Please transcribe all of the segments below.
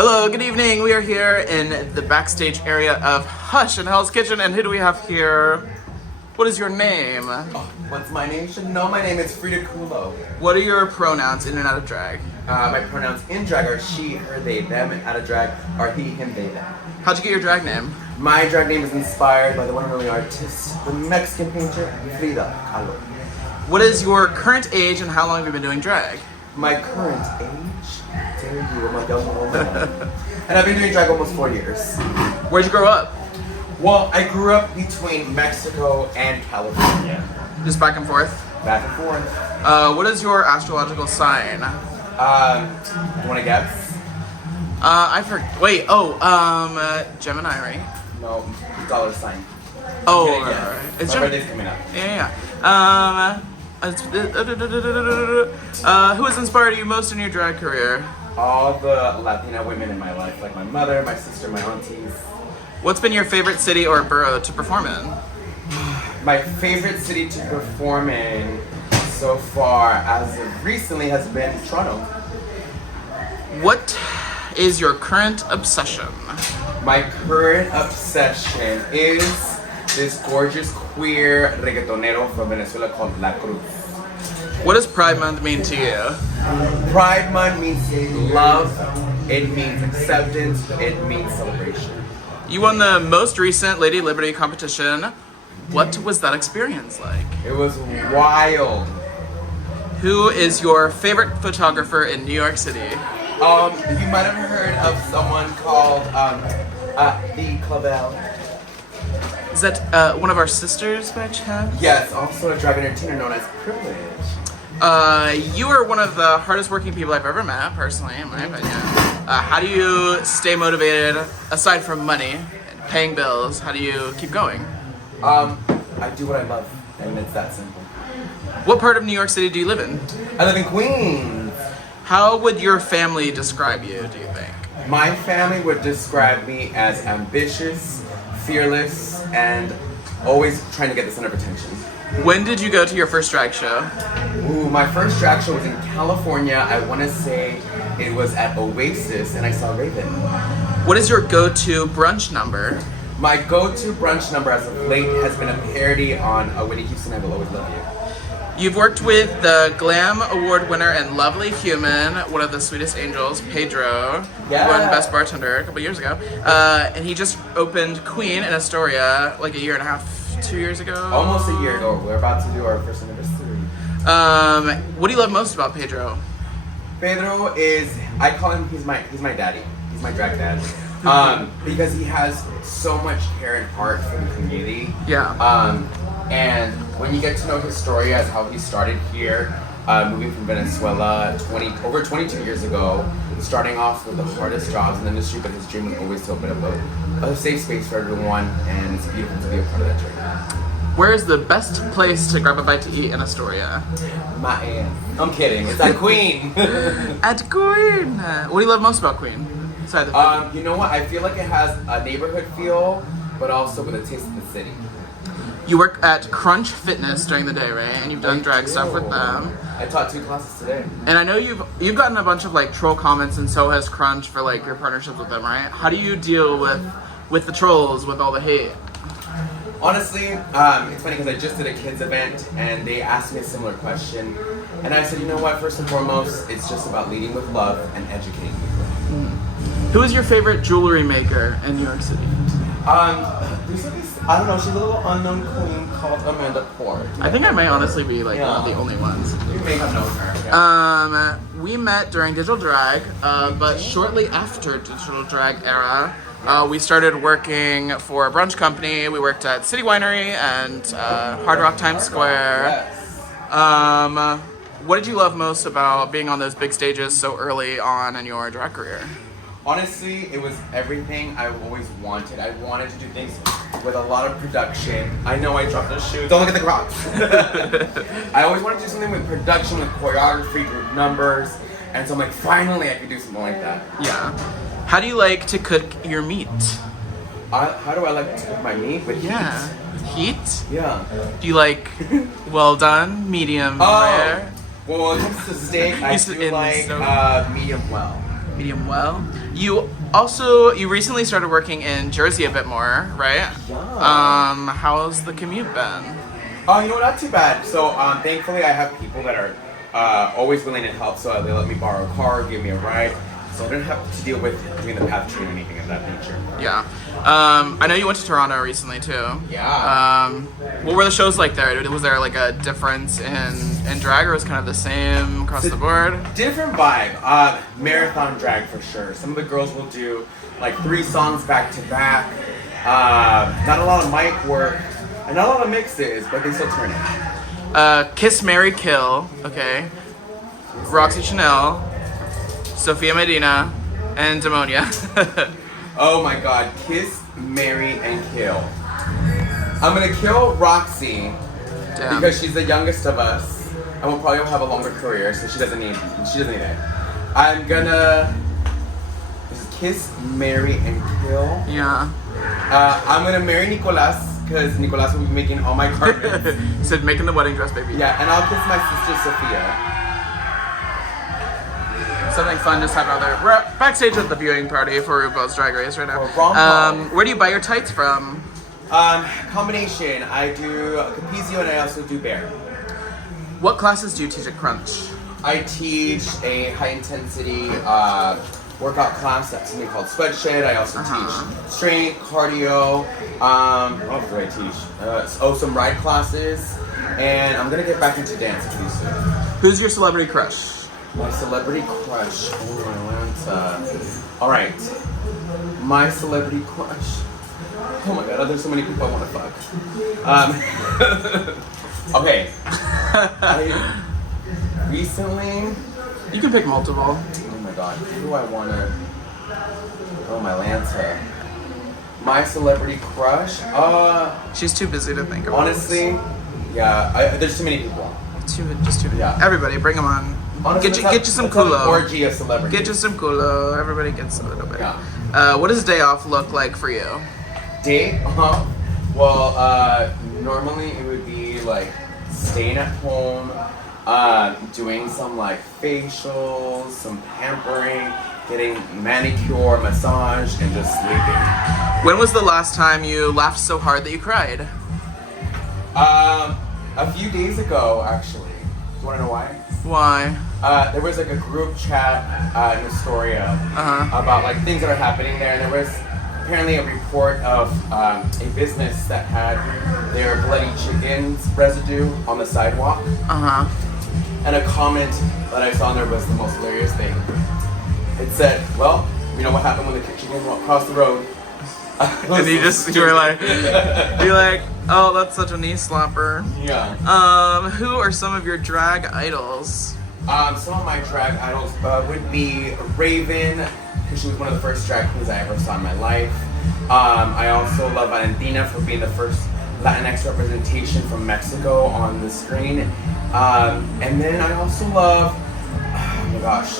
Hello, good evening. We are here in the backstage area of Hush and Hell's Kitchen, and who do we have here? What is your name? Oh, what's my name? You should know my name is Freeda Kulo. What are your pronouns in and out of drag? My pronouns in drag are she, her, they, them, and out of drag are he, him, they, them. How'd you get your drag name? My drag name is inspired by the one and only artist, the Mexican painter, Freeda Kulo. What is your current age and how long have you been doing drag? My current age? Dare you, I'm a young woman. And I've been doing drag almost 4 years. Where'd you grow up? Well, I grew up between Mexico and California. Just back and forth? Back and forth. What is your astrological sign? Do you want to guess? Gemini, right? No, dollar sign. Oh, Right. right. My birthday's coming up. Yeah. Who has inspired you most in your drag career? All the Latina women in my life, like my mother, my sister, my aunties. What's been your favorite city or borough to perform in? My favorite city to perform in so far, as of recently, has been Toronto. What is your current obsession? My current obsession is this gorgeous queer reggaetonero from Venezuela called La Cruz. What does Pride Month mean to you? Pride Month means love, it means acceptance, it means celebration. You won the most recent Lady Liberty competition. What was that experience like? It was wild. Who is your favorite photographer in New York City? You might have heard of someone called the Clavel. Is that one of our sisters by chance? Yes, also a drag entertainer known as Privilege. You are one of the hardest working people I've ever met, personally, in my opinion. How do you stay motivated, aside from money and paying bills? How do you keep going? I do what I love, and it's that simple. What part of New York City do you live in? I live in Queens. How would your family describe you, do you think? My family would describe me as ambitious, fearless, and always trying to get the center of attention. When did you go to your first drag show? Ooh, my first drag show was in California. I want to say it was at Oasis, and I saw Raven. What is your go-to brunch number? My go-to brunch number as of late has been a parody on Whitney Houston, I Will Always Love You. You've worked with the Glam Award winner and lovely human, one of the sweetest angels, Pedro, who won Best Bartender a couple years ago. And he just opened Queen in Astoria like a year and a half, 2 years ago. Almost a year ago. We're about to do our first anniversary. What do you love most about Pedro? Pedro is, I call him, he's my daddy. He's my drag dad. Because he has so much care and heart for the community. Yeah. And when you get to know his story as how he started here, moving from Venezuela over 22 years ago, starting off with the hardest jobs in the industry, but his dream was always to open up a safe space for everyone, and it's beautiful to be a part of that journey. Where is the best place to grab a bite to eat in Astoria? My ass. I'm kidding. It's at Queen. At Queen. What do you love most about Queen? Besides the food? You know what? I feel like it has a neighborhood feel, but also with a taste of the city. You work at Crunch Fitness during the day, right? And you've done drag stuff with them. I taught 2 classes today. And I know you've gotten a bunch of like troll comments, and so has Crunch for like your partnerships with them, right? How do you deal with the trolls, with all the hate? Honestly, it's funny because I just did a kids event and they asked me a similar question, and I said, you know what? First and foremost, it's just about leading with love and educating people. Who is your favorite jewelry maker in New York City? There's this, I don't know, she's a little unknown queen called Amanda Pörq. I think I may honestly be like one of the only ones. You may have known her. We met during Digital Drag, but shortly after Digital Drag era, we started working for a brunch company. We worked at City Winery and Hard Rock Times Square. Yes. What did you love most about being on those big stages so early on in your drag career? Honestly, it was everything I always wanted. I wanted to do things with a lot of production. I know I dropped those shoes. Don't look at the Crocs. I always wanted to do something with production, with choreography, with numbers. And so I'm like, finally I could do something like that. Yeah. How do you like to cook your meat? How do I like to cook my meat? With heat? Heat? Yeah. Do you like well done, medium rare? Well, when it comes to steak, I do like medium well. Medium well. You recently started working in Jersey a bit more, right? Yeah. How's the commute been? Oh, you know what? Not too bad. So, thankfully, I have people that are always willing to help. So they let me borrow a car, give me a ride. So I don't have to deal with doing the path train or anything of that nature. Yeah. I know you went to Toronto recently too. Yeah. What were the shows like there? Was there like a difference in drag, or was it kind of the same across the board? Different vibe. Marathon drag for sure. Some of the girls will do like 3 songs back to back. Not a lot of mic work. And not a lot of mixes, but they still turn it. Kiss, Marry, Kill. Okay. Roxy Chanel, Sophia Medina, and Demonia. Oh my god. Kiss, marry, and kill. I'm gonna kill Roxy. Damn. Because she's the youngest of us. And will probably have a longer career, so she doesn't need it. I'm gonna kiss, marry, and kill. Yeah. I'm gonna marry Nicolas. Because Nicolas will be making all my carpets. He said making the wedding dress, baby. Yeah, and I'll kiss my sister Sophia. Something fun just happened out there. We're backstage at the viewing party for RuPaul's Drag Race right now. Rom-com. Where do you buy your tights from? Combination. I do Capizio and I also do Bear. What classes do you teach at Crunch? I teach a high intensity workout class that's something called Sweatshed. I also teach strength, cardio. What else do I teach? Some ride classes. And I'm gonna get back into dance pretty soon. Who's your celebrity crush? My celebrity crush. Oh, Atlanta. Alright. My celebrity crush. Oh my god, there's so many people I want to fuck. Okay. Recently. You can pick multiple. Oh my god, who do I want to. Oh, my Lanta. My celebrity crush? She's too busy to think of. Honestly, yeah, there's too many people. Just too many. Yeah. Everybody, bring them on. Honestly, get you some let's have an culo. orgy of celebrities. Get you some culo. Everybody gets a little bit. Yeah. What does day off look like for you? Day off? Well, normally it would be like staying at home, doing some like facials, some pampering, getting manicure, massage, and just sleeping. When was the last time you laughed so hard that you cried? A few days ago, actually. Do you want to know why? Why? There was like a group chat in Astoria about like things that are happening there, and there was apparently a report of a business that had their bloody chickens residue on the sidewalk. And a comment that I saw in there was the most hilarious thing. It said, "Well, you know what happened when the chicken went across the road." And you were like, oh, that's such a knee slapper. Yeah. Who are some of your drag idols? Some of my drag idols would be Raven, because she was one of the first drag queens I ever saw in my life. I also love Valentina for being the first Latinx representation from Mexico on the screen. And then I also love, oh my gosh,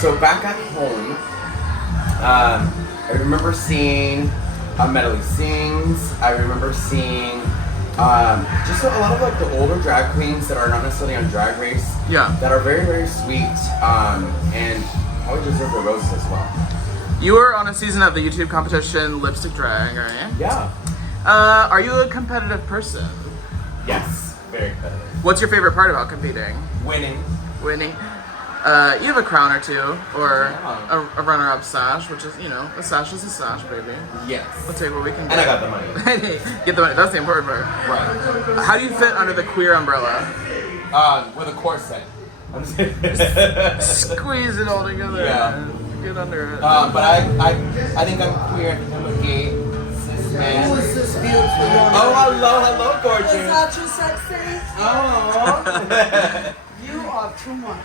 so back at home, I remember seeing Medley Sings. I remember seeing just a lot of like the older drag queens that are not necessarily on Drag Race. Yeah. That are very, very sweet and probably deserve the roses as well. You were on a season of the YouTube competition Lipstick Drag, right? Yeah. Are you a competitive person? Yes, very competitive. What's your favorite part about competing? Winning. You have a crown or two, or a runner-up sash, which is, a sash is a sash, baby. Yes. Let's take what we can get. And I got the money. Get the money. That's the important part. Right. How do you fit under the queer umbrella? With a corset. I'm just Squeeze it all together. Yeah. Get under it. But I think I'm queer. I'm a gay cis man. Who is this beautiful woman? Oh, hello, gorgeous. Is that you sexy? Oh. You are too much.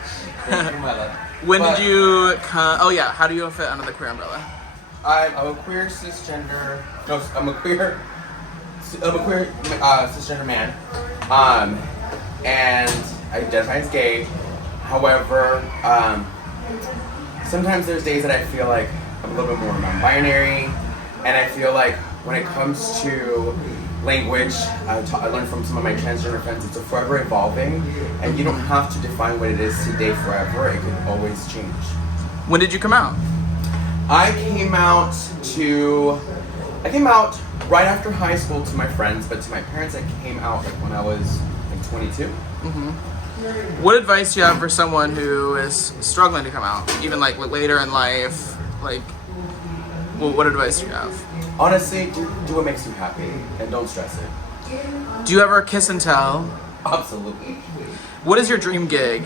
Thank you, my love. When did you come? Oh yeah, how do you fit under the queer umbrella? I'm a queer cisgender. No, I'm a queer cisgender man. And I identify as gay. However, sometimes there's days that I feel like I'm a little bit more non-binary, and I feel like when it comes to language, I learned from some of my transgender friends, it's a forever evolving, and you don't have to define what it is today forever. It could always change. When did you come out? I came out right after high school to my friends, but to my parents I came out like when I was like 22. What advice do you have for someone who is struggling to come out, even like later in life? Like, what advice do you have? Honestly, do what makes you happy and don't stress it. Do you ever kiss and tell? Absolutely. What is your dream gig?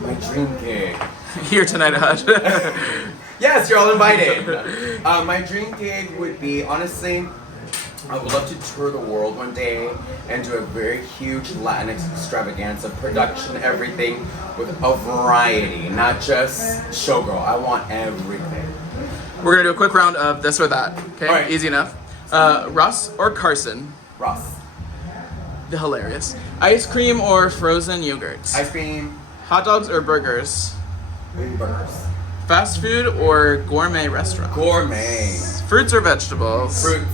My dream gig. Here tonight at Hush. Yes, you're all invited. My dream gig would be, honestly, I would love to tour the world one day and do a very huge Latinx extravaganza, production, everything, with a variety, not just showgirl. I want everything. We're gonna do a quick round of this or that. Okay, All right. Easy enough. Russ or Carson? Ross. The hilarious. Ice cream or frozen yogurts? Ice cream. Hot dogs or burgers? Burgers. Fast food or gourmet restaurant? Gourmet. Fruits or vegetables? Fruits.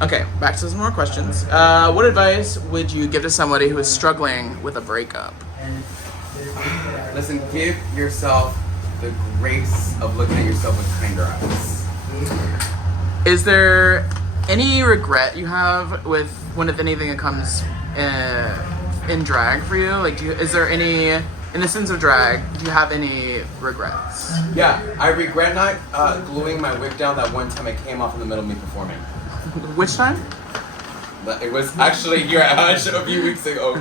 Okay, back to some more questions. What advice would you give to somebody who is struggling with a breakup? Listen, give yourself the grace of looking at yourself with kinder eyes. Is there any regret you have with if anything that comes in drag for you? Like, is there any, in the sense of drag, do you have any regrets? Yeah, I regret not gluing my wig down that one time it came off in the middle of me performing. Which time? It was actually here at Hush a few weeks ago.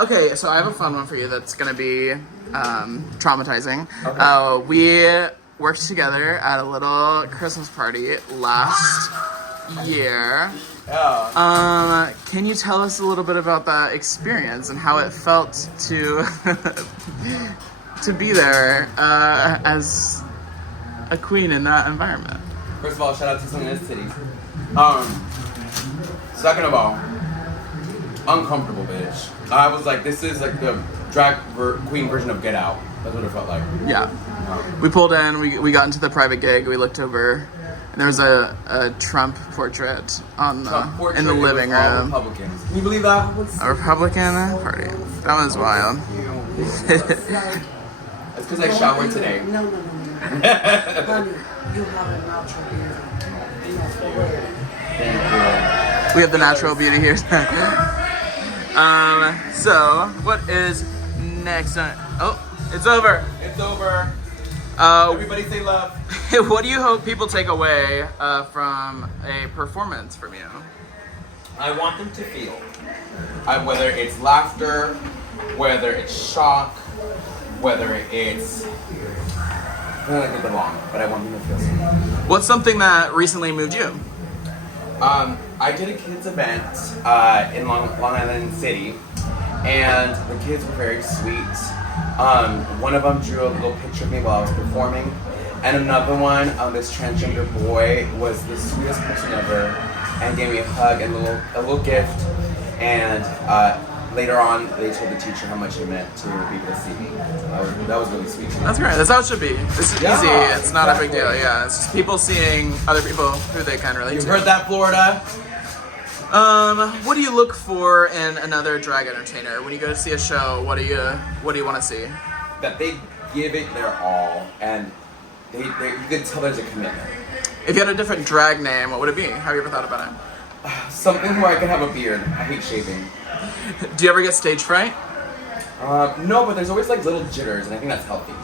Okay, so I have a fun one for you that's gonna be traumatizing. Okay. We worked together at a little Christmas party last year. Yeah. Can you tell us a little bit about that experience and how it felt to to be there as a queen in that environment? First of all, shout out to Selena's titties. Second of all, uncomfortable bitch. I was like, this is like the drag queen version of Get Out. That's what it felt like. Yeah. We pulled in, we got into the private gig, we looked over, and there was a Trump portrait on in the living room. Republicans. Can you believe that? A Republican party. That was wild. It's because I showered today. No. Honey, you have a natural beauty. Thank We have the natural beauty here. So, what is next on... Oh, it's over. you. It's over. Everybody say love. What do you hope people take away from a performance from you? I want them to feel. Whether it's laughter, whether it's shock, whether it's... I don't like it belong, but I want them to feel something. What's something that recently moved you? I did a kids event in Long Island City, and the kids were very sweet. One of them drew a little picture of me while I was performing, and another one, this transgender boy, was the sweetest person ever, and gave me a hug and a little gift. And later on, they told the teacher how much it meant to be able to see me. That was really sweet. That's great. That's how it should be. This is Yeah, easy. It's not a big exactly. deal. Yeah, it's just people seeing other people who they can relate You've to. heard that, Florida? What do you look for in another drag entertainer? When you go to see a show, what do you want to see? That they give it their all, and you can tell there's a commitment. If you had a different drag name, what would it be? Have you ever thought about it? Something where I can have a beard. I hate shaving. Do you ever get stage fright? No, but there's always like little jitters, and I think that's healthy.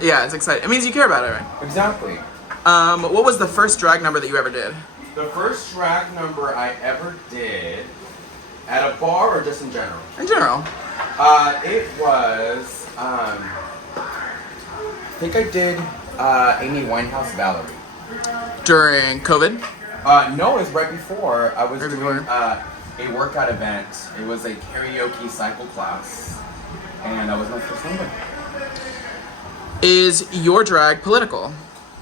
Yeah, it's exciting. It means you care about it, right? Exactly. What was the first drag number that you ever did? The first drag number I ever did at a bar or just in general? In general. It was, I think I did Amy Winehouse Valerie. During COVID? No, it was right before. I was Right doing before. a workout event. It was a karaoke cycle class, and that was my first number. Is your drag political?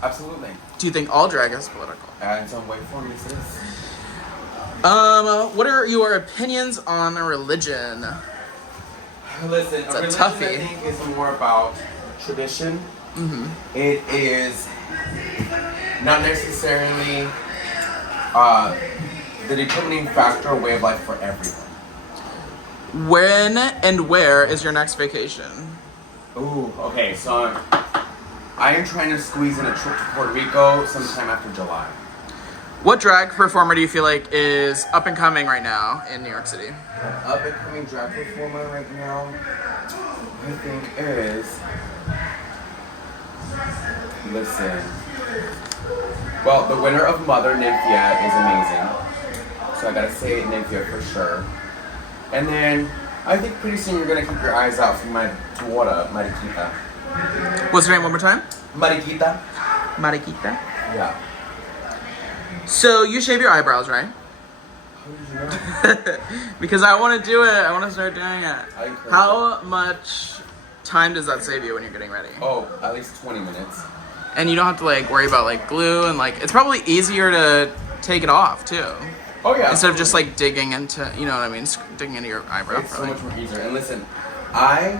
Absolutely. Do you think all drag is political? In some way, form, yes it is. What are your opinions on religion? Listen, It's a religion toughie. I think is more about tradition. Mm-hmm. It is not necessarily the determining factor or way of life for everyone. When and where is your next vacation? Ooh, okay, so I am trying to squeeze in a trip to Puerto Rico sometime after July. What drag performer do you feel like is up and coming right now in New York City? Up and coming drag performer right now, I think is. Listen. Well, the winner of Mother, Nymphia, is amazing. So I gotta say Nymphia for sure. And then I think pretty soon you're gonna keep your eyes out for my daughter, Mariquita. What's her name one more time? Mariquita? Mariquita. Yeah. So you shave your eyebrows, right? How did you know? Because I want to do it. I want to start doing it. I encourage How much time does that save you when you're getting ready? Oh, at least 20 minutes. And you don't have to like worry about like glue and like it's probably easier to take it off too. Oh yeah. Instead of just like digging into, you know what I mean, digging into your eyebrow. It's so much more easier. And listen, I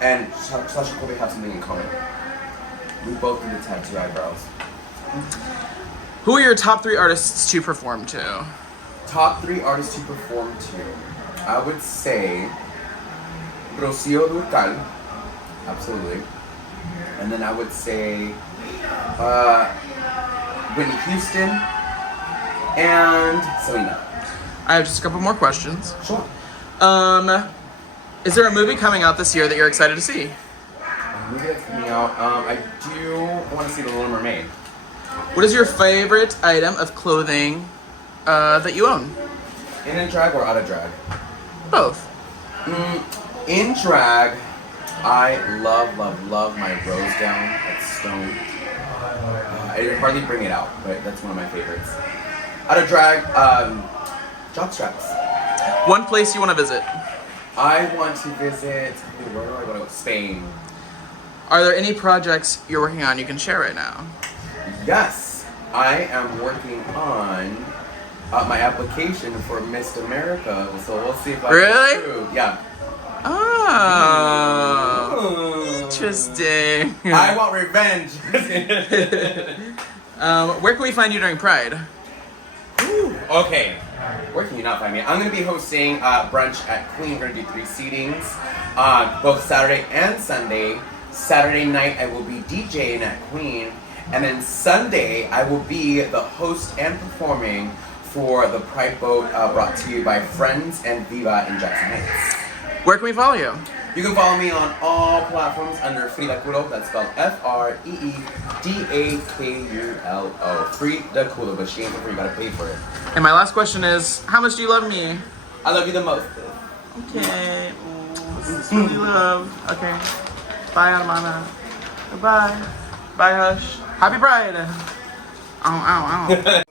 and Sasha Colby have something in common. We both do the tattoo eyebrows. Who are your top 3 artists to perform to? Top 3 artists to perform to. I would say Rocío Dúrcal, absolutely. And then I would say Whitney Houston and Selena. I have just a couple more questions. Sure. Is there a movie coming out this year that you're excited to see? A movie that's coming out. I do want to see The Little Mermaid. What is your favorite item of clothing that you own? In drag or out of drag? Both. In drag, I love my rose gown at Stone. I hardly bring it out, but that's one of my favorites. Out of drag, jockstraps. One place you want to visit? I want to visit, where do I go to? Spain. Are there any projects you're working on you can share right now? Yes, I am working on my application for Miss America, so we'll see if I Really? get through. Yeah. Oh, interesting. I want revenge. Where can we find you during Pride? Okay, where can you not find me? I'm going to be hosting brunch at Queen. We're going to do 3 seatings, both Saturday and Sunday. Saturday night I will be DJing at Queen, and then Sunday I will be the host and performing for the Pride Boat brought to you by Friends and Viva in Jackson Heights. Where can we follow you? You can follow me on all platforms under Freeda Kulo. That's spelled Freedakulo. Freeda Kulo, but she ain't for free. You gotta pay for it. And my last question is, how much do you love me? I love you the most. Okay. Sweet love. Okay. Bye, Armana. Goodbye. Bye, Hush. Happy Pride. Ow, ow, ow.